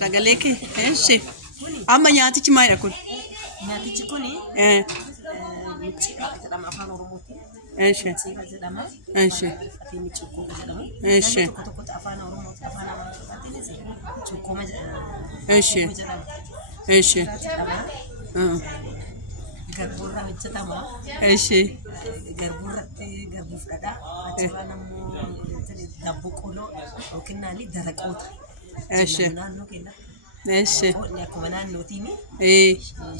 Sagaleke, sì. Amma nyaatichi maayidha kun? Nyaatichi kuni micciira jedhama afaan Oromooti. Micciira jedhama. Fatiin cuukkoo jedhamu. Tokko tokkotti afaan Oromooti afaan Amaaraatiinis cuukkooma jedhama. Garbuurra hojjetama. Garbuurratti garbuu fudhadha. Achirraan ammoo dabboo qoloo yookiin daraqoota. Naannoo keenyatti. Akkuma naannootiin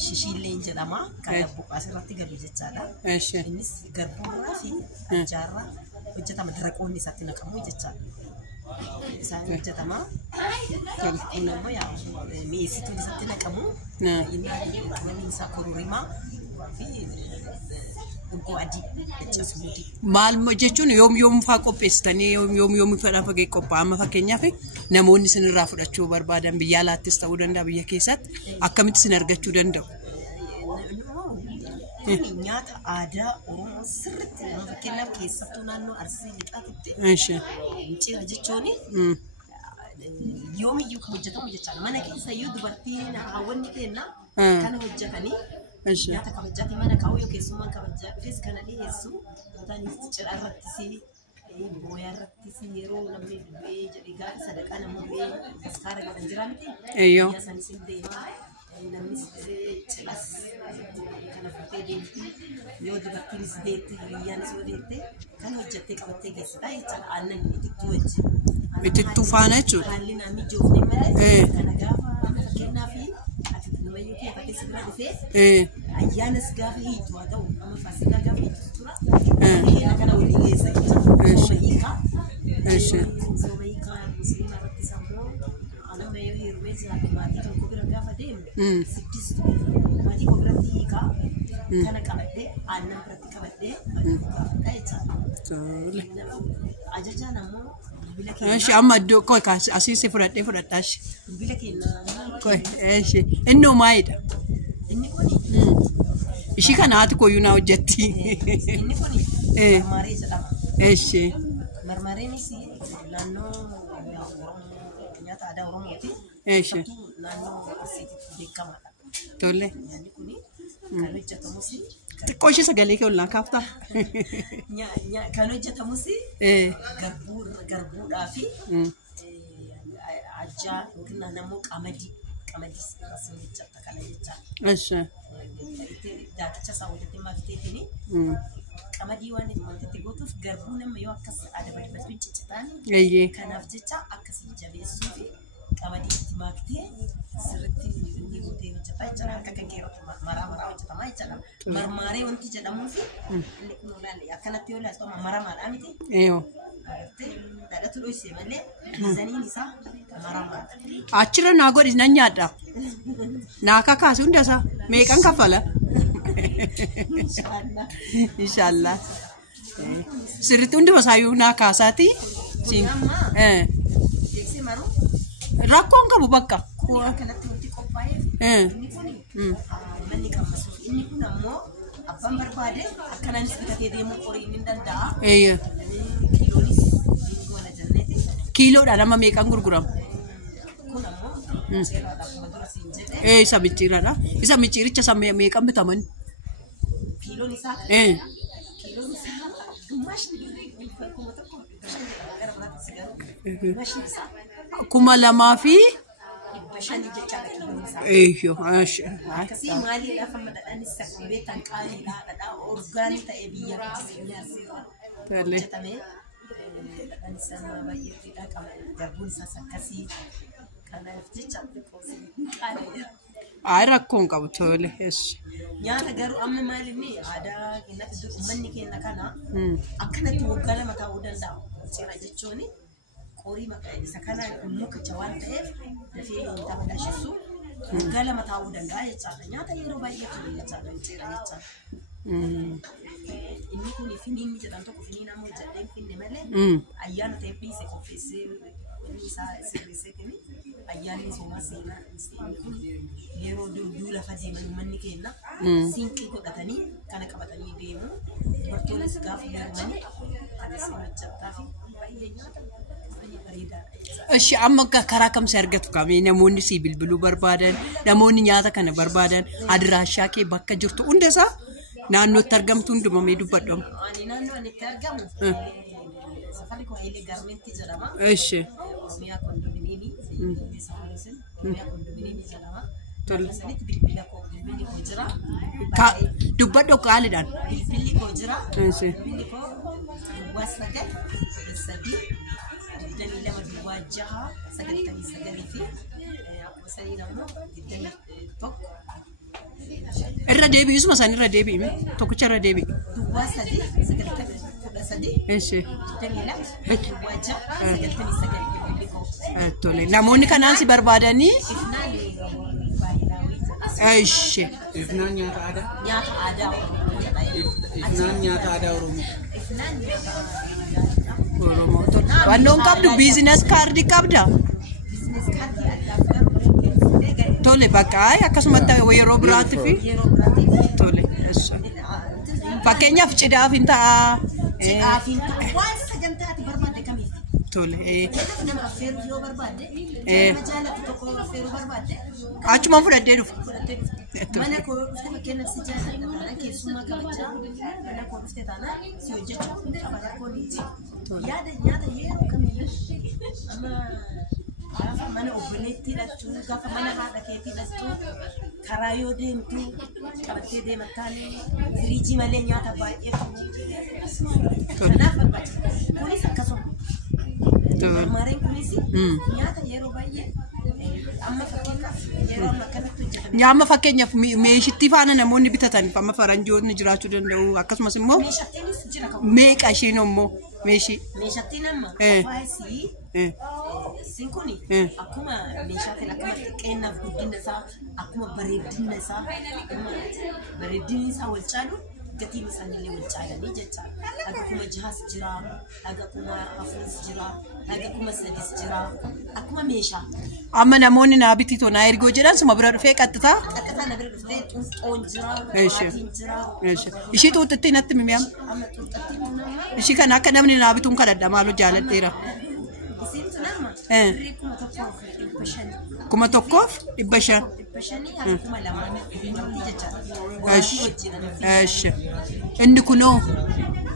shishiilleen jedhama. Kan dabboo asirratti galu jechaadha. Innis garbuurraa fi ijaarraa hojjetama. Daraqoonni isaatti naqamu jechaadha. Isaan hojjetama. Inni ammoo mi'eessituun isaatti naqamu. Inni isaa kororimaa fi urgoo adii jechuudha. Maal jechuun yoom faa qopheessitanii yoom fedhan fagee qophaa'an amma fakkeenyaaf namoonni isinirraa fudhachuu barbaadan biyya alaattis ta'uu danda'a biyya keessatti akkamitti isin argachuu danda'u? Nyaata aadaa Oromoo sirriitti fakkeenyaaf keessattuu naannoo Arsii lixaatti micciira jechuun yoomiyyuu kan hojjetamu jechaadha. Mana keessa iyyuu dubartiin hawwanni keenya kana hojjetanii nyaata kabajaatii mana kaa'uu yoo keessummaan kabajaa dhufes kana dhiyeessu yookaan cidha irrattis booyaa irrattis yeroo namni du'ee jedhee gaafa sadaqaa nama du'ee askaara godhan jira miti. Biyya sanis hin deemaa namnis cidhas kana furtee deemti yoo dubartiinis deette hiriyyaanis yoo deette kan hojjettee qabattee geessadha jechaadha. Aannan itittuu wajjin. Itittuu faana jechuudha. Haalli namni joofnee malee kana gaafa fakkeenyaaf numayyuu kee fakkeenya sirra dhufee ayyaanas gaafa hiitu haa ta'u amma faasikaa gaafa hiitu tura kana waliin geessa jechuudha. Sooma hiikaa musliima irrattis ammoo anamma yoo heerumee jiraate maatii kan koo bira gaafa deemu siddistu maatii koo biratti hiikaa kana qabadhee aannan biratti qabadhee gaafadha jechaadha. Ajajaan ammoo amma iddoo koo asiis fudhadhaashi. Bila keenya. Inni maayidha? Inni kuni. Ishii kana haati kooyyuu naa hojjetti. Inni kuni marmaree jedhama. Marmareenis naannoo nyaata aadaa Oromooti. Naannoo Arsiitti beekamaadha. Tole. Nyaanni kuni kan hojjetamus. Xiqqoo ishee sagalee kee ollaan kaaftaa? Kan hojjetamus garbuudhaa fi ajjaa yookiin naannoo qamadii asii hojjeta kana jechaadha. Daakicha isaa hojjetee maakiteetiin qamadii waan wanti gootuuf garbuu nama yoo akkas adabadabatu ciccitaan kanaaf jecha akkasii jabeessuu fi qamadii itti maaktee sirriitti inni gootee hojjetaa jechaadha. Akka kan keerootti maraa hojjetamaa jechaadha. Marmaaree wanti jedhamuu fi inni kun olaalle akkanatti yoo ilaaltu maramaadhaa miti. Dhadhatu dhoysee malee diizaniin isaa maramaadha. Achirra naa godhi nan nyaadha. Naa kakaasi hunda isaa meeqan kaffala? Inshaallah. Sirriitti hundi masaayyuu naa kaasaati. Rakkoon qabu bakka. Kanatti wanti qophaa'ee inni kuni manni qammasuuf inni kun ammoo abbaan barbaade akkanaanis bitatee deemuu qorii inni danda'a. Kiiloonis goona janneeti. Kiiloodhaan amma meeqan gurguramu? Kun ammoo micciiraadha akkuma dura siin jedhee. Isa micciiradha. Isa micciiricha isa meeqan bitaman? Kiiloon isaa gummaashni kuma tokko gara biraatti si garuu gummaashni isaa. 2,000 shanii jechaadha kiiloon isaa. Akkasii maaliidhaaf amma dhadhaanis akkuma beektan qaaliidha dhadhaa orgaanii ta'ee biyya keenya Arsiirraa hojjetamee dhadhaan isaa baay'eedha qaba. Garbuun isaas akkasii kanaaf jecha qaaliidha. Rakkoon qabu tole. Nyaata garuu amma maalinni aadaa keenyatti uummanni keenya kana akkanatti waggaa lama ta'uu danda'a. Micciira jechuun qorii isa kana mukicha waan ta'eef dafee hin taphadhaashisu waggaa lama ta'uu danda'a jechaadha. Nyaata yeroo baay'ee ture jechaadha micciira jechaadha. Inni kun finiin jedhamu tokko finiin ammoo jedhee finne malee ayyaana ta'eef dhiise qopheessee inni isaa sirreessee kenni ayyaanni sooma seenaa inni kun yeroo duula fadeeman uummanni keenya siinqii godhatanii kana qabatanii deemu dubartoonnis gaafa heerumanii kan isin hojjetaa fi baay'ee nyaata Ishi amma karaa kam si argatu kami namoonni si bilbiluu barbaadan namoonni nyaata kana barbaadan adiraashaa kee bakka jirtu hundasaa naannootti argamtu hunduma mee dubbadhu. Ani naannoo ani itti argamu safarri koo Hayilee Gaarmentii jedhama. Ishi. Oromiyaa kondominiimii Oromiyaa kondominiimii jedhama. Sanitti bilbila koo jira. Dubbadhu qaaliidhaan. Bilbilli koo jira. Ishi. Bilbilli koo duwwaa 9 3 lama duwwaa 6 99 fi akkuma sanii naannoo 21 irra deebi'isuma san irra deebi'ime tokkicha irra deebi'i. Duwwaa 3 99 Ishi. 22 duwwaa 6 99 bilbilli koo. Tole namoonni kanaan si barbaadanii. Ishi. Ifnaan nyaata aadaa. Nyaata aadaa Ifnaan nyaata aadaa Oromoo. Ifnaan nyaata Oromoo. Wannoon qabdu biizines kaardii qabda. biizines kaardii addaaf garuu Tole bakka akkasumatti yeroo biraatti fi yeroo biraatiif tole. Fakkeenyaaf cidhaaf hin ta'a. cidhaaf hin ta'u waan sagantaati barbaadde kamiif. Tole. Nama affeeruu yoo barbaadde nama jaalatu tokko affeeruu barbaadde Achuma fudhattee dhufu. fudhattee dhufte. Mana koo dhufte fakkeenyaaf si jaalladha taanaan keessummaa kabajaa mana koo dhufte taanaan si hojjechuu qaba rakkoon hin jiru. Yaada nyaata yeroo kamiyyuu amma gaafa mana obboleettii hidhattuu gaafa mana haadha keetii hidhattuu karaa yoo deemtu qabattee deemattaalee firiijii malee nyaata baay'ee kanaaf barbaachisa. Kunis akkasuma. Marmaareen kunis nyaata yeroo baay'ee amma fakkeenyaaf yeroo amma kanatti hojjetame. Nyaama fakkeenyaaf meeshittii faana namoonni bitataniif amma faranjoonni jiraachuu danda'u akkasumas immoo Meeshattiinis jira qabu. meeqa ishiin immoo meeshii. Meeshattiin amma faayisii sin kuni akkuma meeshaatiin akkuma xiqqeennaaf guddina isaa akkuma bareedina isaa bareedinni isaa wal caalu gatiin isaaniillee wal caalanii jecha dhaga kuma 6 jira dhaga kuma 4 jira dhaga kuma 3 jira akkuma meeshaa. Amma namoonni naa bititoo naa ergoo jedhan suma bira dhufee qaxxitaa. Qaxxitaa na bira dhuftee xuuxxoon jira waatiin jira. Ishii xuuxxittii natti mimi'am. Amma xuuxxattiin nama. Ishii kana akka namni naa bituun kadhadha maaloo jaaladheera. Isiin nama. Birrii 1,500. 1,500. 500 akkuma 2 jechaadha. Eshi. Inni kunoo.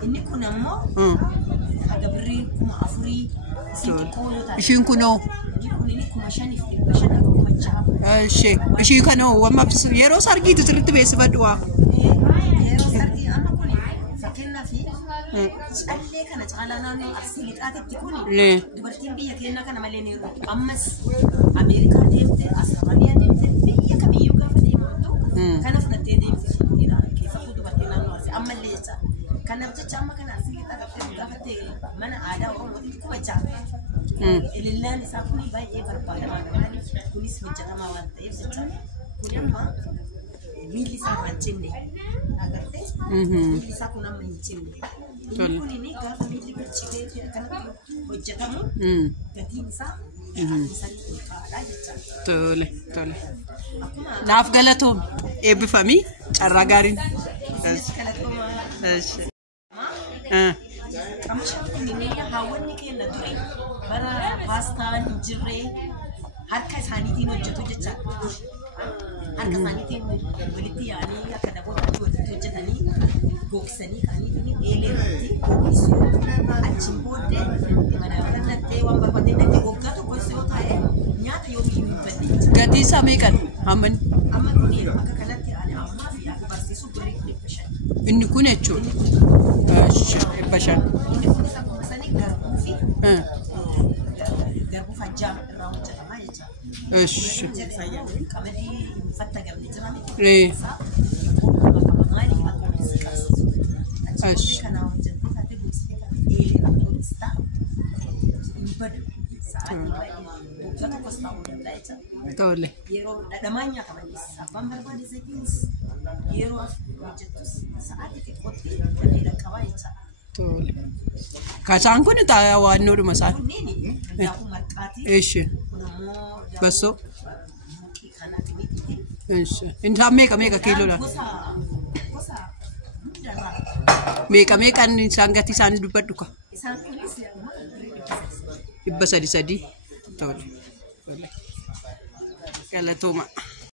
Inni kun ammoo haga birrii 4,000 isin xiqqoo yoo taate. Ishiin kunoo. Inni kun inni 5,500 akkuma 6. Eshi. Ishii kanoo wamma yeroo sargiitu sirriitti beeksifadhu waa. Yeroo sargii amma kun fakkeenyaaf callee kana caalaa naannoo Arsii lixaatitti kun dubartiin biyya keenyaa kana malee ni jiru. Ammas Ameerikaa deemte, Austraaliyaa deemte, biyya kamiyyuu gaafa deemtu kana fudhattee deemte keessattuu dubartiin naannoo Arsii ammallee jecha. Kanaaf jecha amma kana Arsii lixaa qabtee gaafattee mana aadaa Oromootti kubachaa. Ilillaan isaa kun baay'ee barbaadamaadha. Kunis hojjetamaa waan ta'eef jecha. Kun amma miilli isaa waan cinne agartee miilli isaa kun amma hin cinne. Inni kun inni gaafa miilli bilchitee kanatti hojjetamu gatiin isaa isatti qaadhaa jechaadha. Tole tole. Naaf galatoom eebbifamii carraa gaariin. Qamashaan kun inni hawwanni keenya ture bara paastaan hin jirre harka isaaniitiin hojjetu jechaadha. Harka isaaniitiin walitti yaa'anii akka dabootatti walitti hojjetanii gogsanii kaaniitiin eelee irratti gogisuu achiin booddee madaabara nattee waan barbaadee nattee waggaa tokko yoo taa'e nyaata yoomiyyuu hin badne. Gatii isaa meeqan hamman? Amma kun akka kanatti ammaa fi akka barsiisuu birrii 500. Inni kun jechuudha. 500. Inni kun isa kuma sanii garbuu fi garbuu fajjaa irraa hojjetamaa jecha. Eshi. Qamadii fatta gamni jira miti. Maaliif akka walitti qabsiisu. Achi kanaa hojjettee taatee gogsitee kan eelee rakkoon ta'a. Hin badu. Sa'aatii baay'ee waggaa tokkos ta'uu danda'a jecha. Tole. Yeroo dhadhamaan nyaatamanis abbaan barbaade zayitiinis yeroo hojjettus sa'aatii xiqqootti dafee dhaqqabaa jecha. Tole. Kasaan kun waannoodhuma isaa. Kunneen daakuu marqaatii. Eshi. Kun ammoo Bassoo. muqii kanaa miti. Eshi. Inni meeqa kiiloodha? Gosa hundarraa. Meeqa isaan gatii isaanii dubbadhu ka? Isaan kunis dhibba sadi tole. Galatoomaa.